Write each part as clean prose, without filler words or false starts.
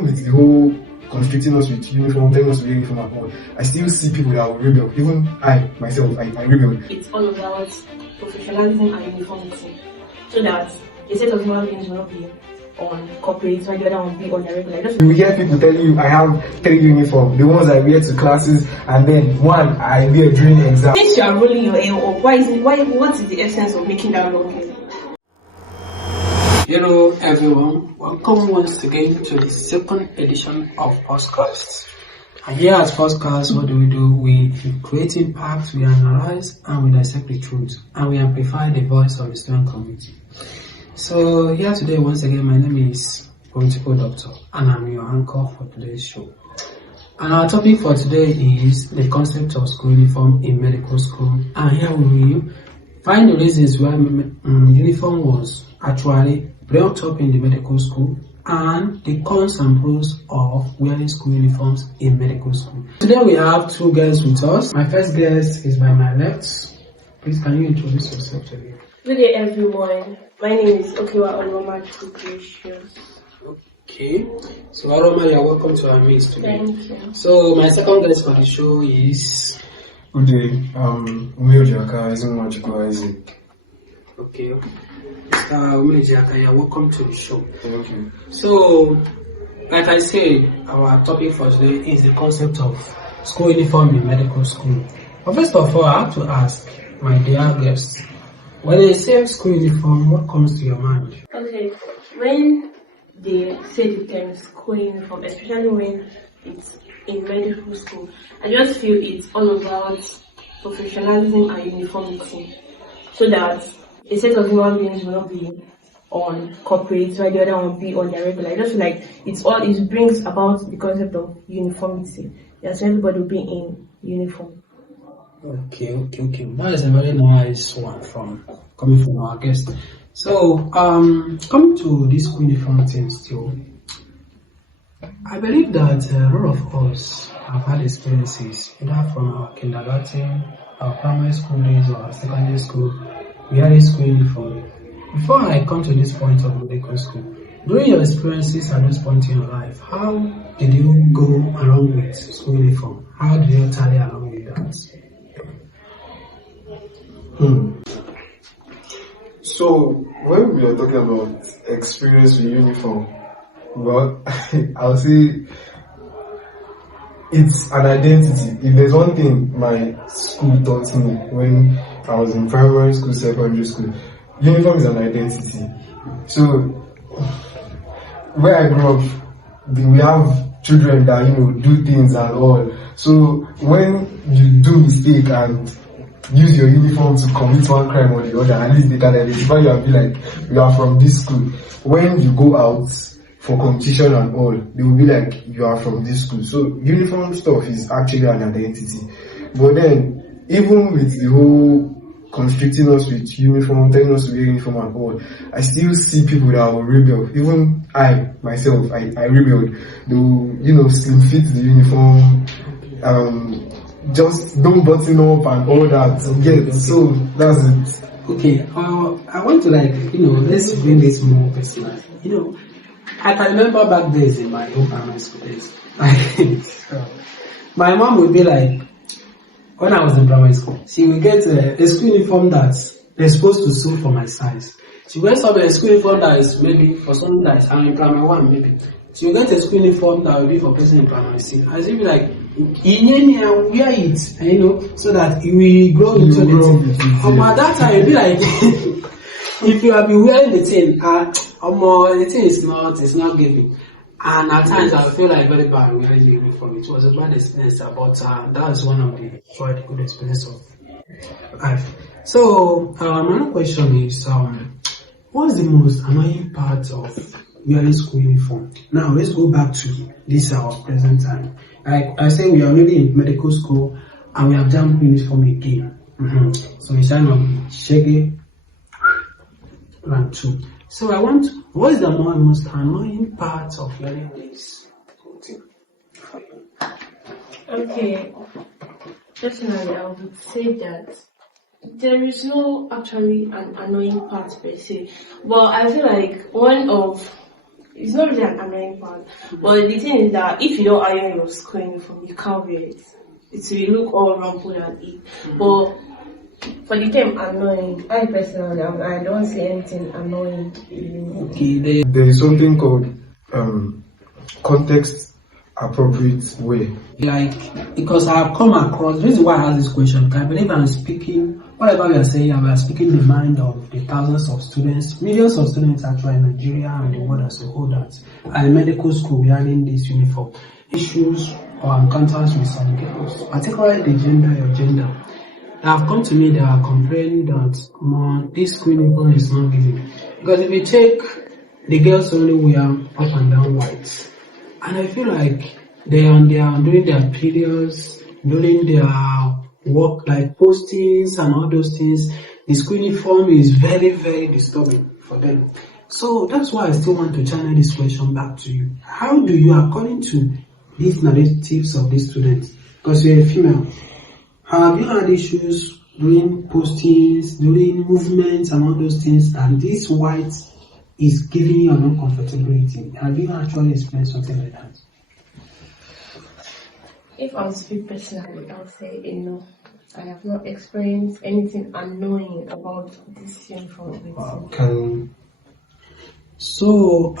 even with the whole constricting us with uniform, telling us to wear uniform and all, I still see people that will rebel. Even I myself, I rebel. It's all about professionalism and uniformity, so that a set of human beings will not be on corporate, while the other one will be on the regular. You hear people telling you, I have 3 uniforms, the ones I wear to classes, and then one I wear during exam. Since you are rolling your hair up, what is the essence of making that long hair? Hello everyone, welcome once again to the second edition of Podcast. And here at Podcast, what do? We create impact, we analyze, and we dissect the truth, and we amplify the voice of the student community. So here today, once again, my name is Political Doctor, and I'm your anchor for today's show. And our topic for today is the concept of school uniform in medical school. And here we will find the reasons why uniform was actually brought up in the medical school and the cons and pros of wearing school uniforms in medical school. Today we have 2 guests with us. My first guest is by my left. Please, can you introduce yourself to me? Good day, everyone. My name is Okewa Oloma Precious. Okay, so Aroma, you are welcome to our midst today. Thank you. So my second guest for the show is... Good day, Umeojaka, Isumachiko Isaac. Okay, Mr. Umejiaka, you are welcome to the show. Thank you. So, like I said, our topic for today is the concept of school uniform in medical school. But first of all, I have to ask my dear guests, when they say school uniform, what comes to your mind? Okay, when they say the term school uniform, especially when it's in medical school, I just feel it's all about professionalism and uniformity, so that a set of human beings will not be on corporate, while the other one will be on their regular. I just feel like it brings about the concept of uniformity. Yes, everybody will be in uniform. Okay. That is a very nice one coming from our guest. So, coming to this school uniform thing still, I believe that a lot of us have had experiences, either from our kindergarten, our primary school days, or our secondary school. We had a school uniform. Before I come to this point of medical school, during your experiences at this point in your life, how did you go along with school uniform? How did you tally along with that? So, when we are talking about experience with uniform, well, I'll say it's an identity. If there's one thing my school taught me when I was in primary school, secondary school, uniform is an identity. So, where I grew up, we have children that, do things and all. So, when you do mistake and use your uniform to commit one crime or the other, at least they can identify you and be like, you are from this school. When you go out for competition and all, they will be like, you are from this school. So uniform stuff is actually an identity. But then, even with the whole constricting us with uniform, telling us to wear uniform and all, I still see people that will rebel. Even I myself, I rebelled. They will, slim fit the uniform, just don't button up and all that. So that's it. Okay, I want to let's bring this more personal. I can remember back days in my own primary school days. My mom would be like, when I was in primary school, she would get a school uniform that they're supposed to sew for my size. She wears up a school uniform that is maybe for someone that is in primary 1 maybe. She will get a school uniform that will be for person in primary 6. I should be like, wear it, so that it will grow into the thing. At that time, it'll be like, if you have been wearing the thing, the thing is not giving. And at times I feel like very bad wearing the uniform. It was a bad experience, but that was one of the quite good experience of life. So, another question is, what's the most annoying part of wearing school uniform? Now, let's go back to this our present time. Like I say, we are already in medical school and we have jumped uniform again. So it's kind of shaggy and two. So what is the most annoying part of wearing this thing? Okay, personally, I would say that there is no actually an annoying part per se, but I feel like one of it's not really an annoying part. But the thing is that if you don't iron your school uniform, you can't wear it. It will look all rumpled and it. But for the term annoying, I personally, I don't see anything annoying. Okay, There is something called context appropriate way. like, because I've come across, this is why I asked this question. I believe I'm speaking, whatever we are saying, we are speaking the mind of the thousands of students, millions of students actually in Nigeria and the world as a whole that are in medical school wearing this uniform. Issues or encounters with some girls, particularly the your gender. They have come to me, they are complaining that this school uniform is not giving. Because if you take the girls only wear up and down white, and I feel like they are during their periods, during their work like postings and all those things, the school uniform is very, very disturbing for them. So that's why I still want to channel this question back to you. How do you, according to these narratives of these students, because you're a female, have you had issues during postings, during movements and all those things, and this white is giving you an uncomfortability? Have you actually experienced something like that? If I was to be personally, I would say no. I have not experienced anything annoying about this uniform. So,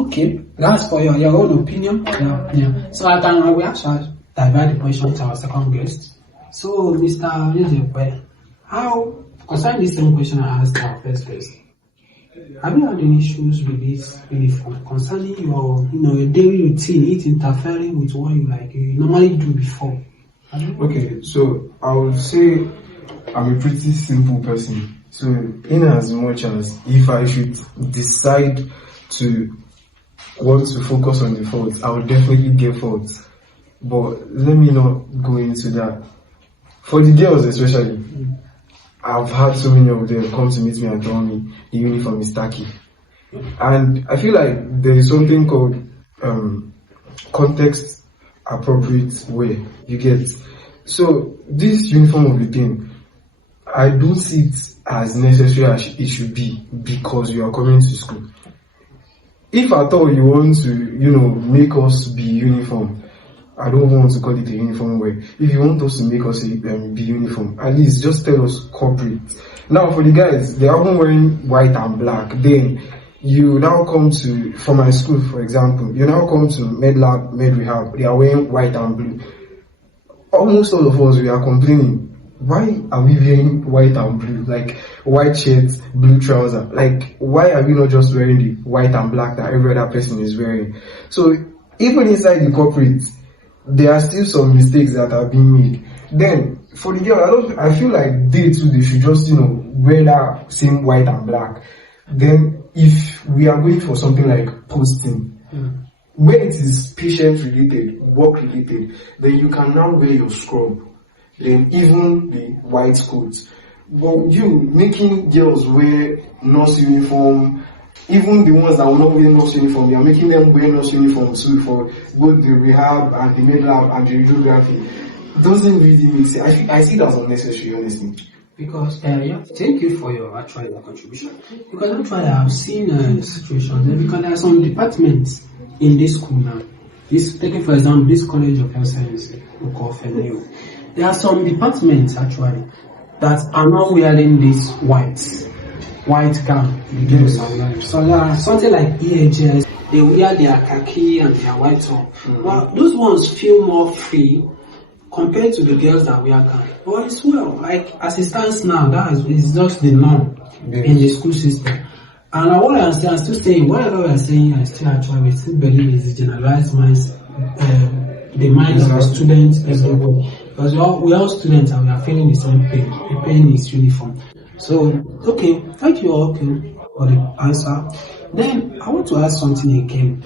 okay, that's for your own opinion. Yeah. So we actually divert the question to our second guest. So, Mr. Yozepe, how, concerning this same question I asked our first guest, have you had any issues with this uniform concerning your, your daily routine, it interfering with what you normally do before? Okay, so I would say I'm a pretty simple person. So, in as much as if I should decide to want to focus on the faults, I would definitely get faults. But let me not go into that. For the girls especially, I've had so many of them come to meet me and tell me the uniform is tacky. And I feel like there is something called context appropriate way, you get. So, this uniform of the thing, I don't see it as necessary as it should be because you are coming to school. If at all you want to, make us be uniform, I don't want to call it a uniform way. If you want us to make us be uniform, at least just tell us corporate. Now for the guys, they are often wearing white and black. Then you now come to, for my school for example, you now come to MedLab, MedRehab, they are wearing white and blue. Almost all of us, we are complaining. Why are we wearing white and blue? Like white shirts, blue trousers. Like why are we not just wearing the white and black that every other person is wearing? So even inside the corporate, there are still some mistakes that are being made. Then for the girl, I feel like they should just wear that same white and black. Then if we are going for something like posting, when it is patient related, work related, then you can now wear your scrub. Then even the white coats. But you making girls wear nurse uniform, even the ones that will not wear nurse uniform, you are making them wear nurse uniform too for both the rehab and the medlab and the radiography. It doesn't really make sense. I see it as unnecessary, honestly. Because thank you for your contribution. Because actually I've seen situations because there are some departments in this school now. Taking for example this College of Health Sciences, we call FENEO. There are some departments actually that are not wearing this white gown. So there are something like EHS, they wear their khaki and their white top. Well, those ones feel more free compared to the girls that wear gown. But it's like as it stands now, that is just the norm in the school system. And what I'm still saying, whatever we are saying, we still believe is the generalized minds, the minds of the students everywhere. Because we are all students and we are feeling the same pain. The pain is uniform. So, okay, thank you all for the answer. Then, I want to ask something again.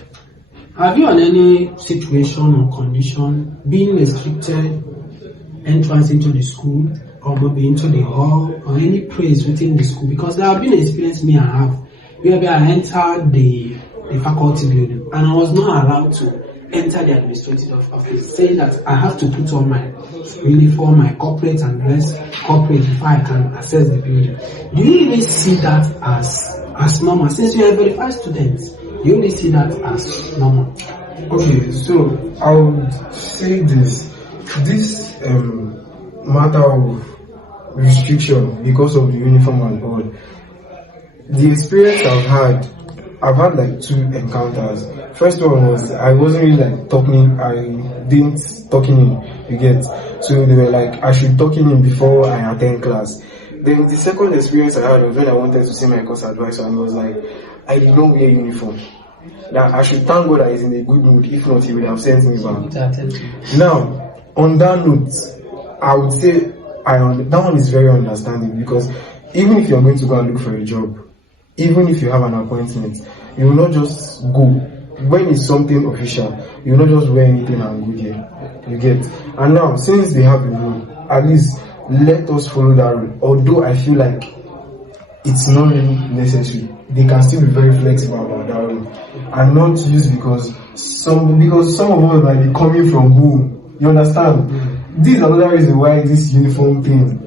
Have you had any situation or condition being restricted entrance into the school or maybe into the hall or any place within the school? Because there have been experience me I have where I entered the faculty building and I was not allowed to enter the administrative office, saying that I have to put on my uniform, my corporate and dress corporate before I can access the building. Do you even see that as normal? Since you are a verified student, You only see that as normal. Okay, so I would say this matter of restriction because of the uniform and all. The experience I've had like 2 encounters. First one was I wasn't really like talking. I didn't talking in. You get, so they were like I should talking in before I attend class. Then the second experience I had was when I wanted to see my course advisor and was like, I did not wear uniform. That I should thank God that he's in a good mood. If not, he would have sent me back. Now, on that note, I would say that one is very understanding, because even if you're going to go and look for a job, even if you have an appointment, you will not just go. When it's something official, you will not just wear anything and go there. You get. And now, since they have a rule, at least let us follow that rule. Although I feel like it's not really necessary, they can still be very flexible about that rule and not use because some of us might be coming from home. You understand? This is another reason why this uniform thing,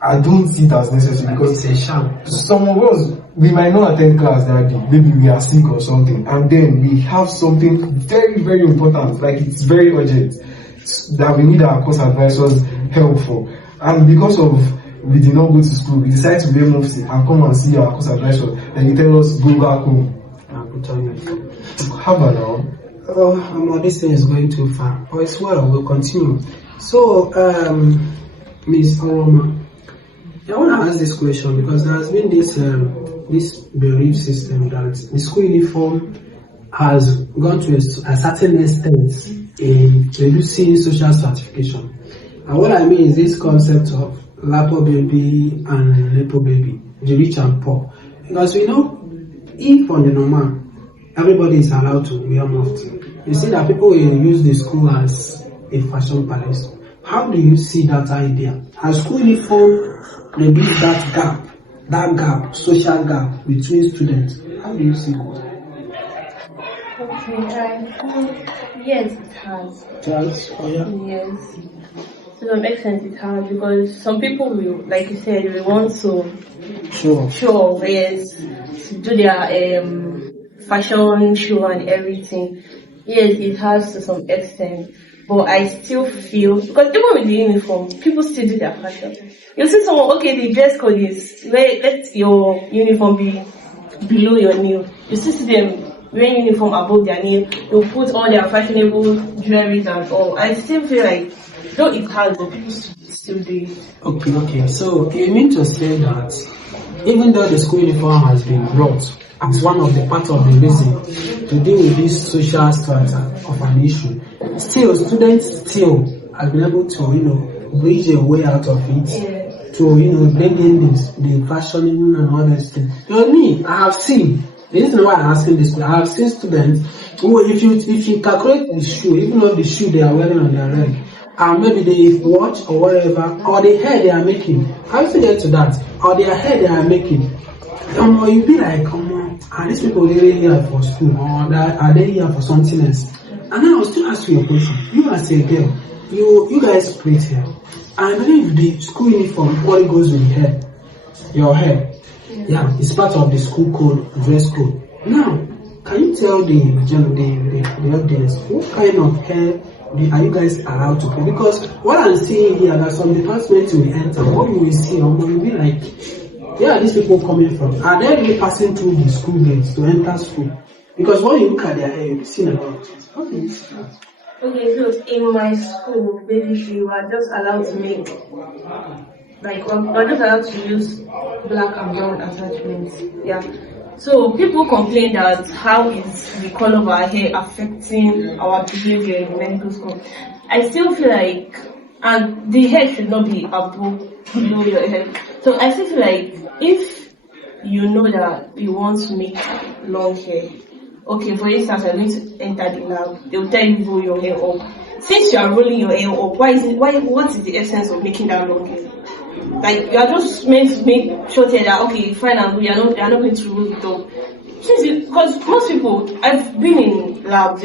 I don't see it as necessary, because it's a sham. Some of us, we might not attend class that day. Maybe we are sick or something, and then we have something very, very important, like it's very urgent, that we need our course advisors' help for. And because of we did not go to school, we decided to wear mufti and come and see our course advisor, and he tell us go back home. How about now? Oh, this thing is going too far. But it's well, we'll continue. So, Ms. Oroma, I want to ask this question because there has been this belief system that the school uniform has gone to a certain extent in reducing social stratification. And what I mean is this concept of Lapo baby and Nepo baby, the rich and poor. Because we know, if on the normal, everybody is allowed to wear mufti, you see that people will use the school as a fashion palace. How do you see that idea? Has school uniform reduced that gap, social gap between students? How do you see it? Okay, yes, it has. It has? Oh, yeah? Yes. To some extent it has, because some people will, like you said, they want to show off, yes, to do their fashion show and everything. Yes, it has to some extent. But I still feel, because even with the uniform, people still do their fashion. You see someone, okay, the dress code is, let your uniform be below your knee. You still see them wearing uniform above their knee. They'll put all their fashionable jewelries and all. I still feel like, though it has, but people still do it. Okay. So you mean to say that even though the school uniform has been brought as one of the part of the reason to deal with this social strata of an issue, still students have been able to, bridge a way out of it, to, bring in the fashioning and all those things. Me, I have seen, the reason why I'm asking this, I have seen students who, if you calculate the shoe, even though the shoe they are wearing on their leg, and maybe they watch or whatever, or the hair they are making, how do you get to that? Or their hair they are making, you be like, are these people really here for school, or are they here for something else? And then I will still ask you a question. You as a girl, you guys plait hair. I believe the school uniform, what goes with hair, your hair, it's part of the school code, dress code. Now, can you tell the audience what kind of hair are you guys allowed to play? Because what I'm seeing here, that some departments will enter, what you will see, or you will be like, where are these people coming from? Are they really passing through the school gates to enter school? Because when you look at their hair, you've seen a lot. How do you see that? Okay, so in my school, basically, we are just allowed to make, we're just allowed to use black and brown attachments. Yeah. So people complain that how is the color of our hair affecting our behavior in medical school. I still feel like, and the hair should not be below your head. So I still feel like if you know that you want to make long hair, okay, for instance, you're going to enter the lab, they'll tell you roll your hair up. Since you are rolling your hair up, what is the essence of making that long hair? Like, you are just meant to make short hair that, okay, fine and good, you are not going to roll it up. Because most people, I've been in labs,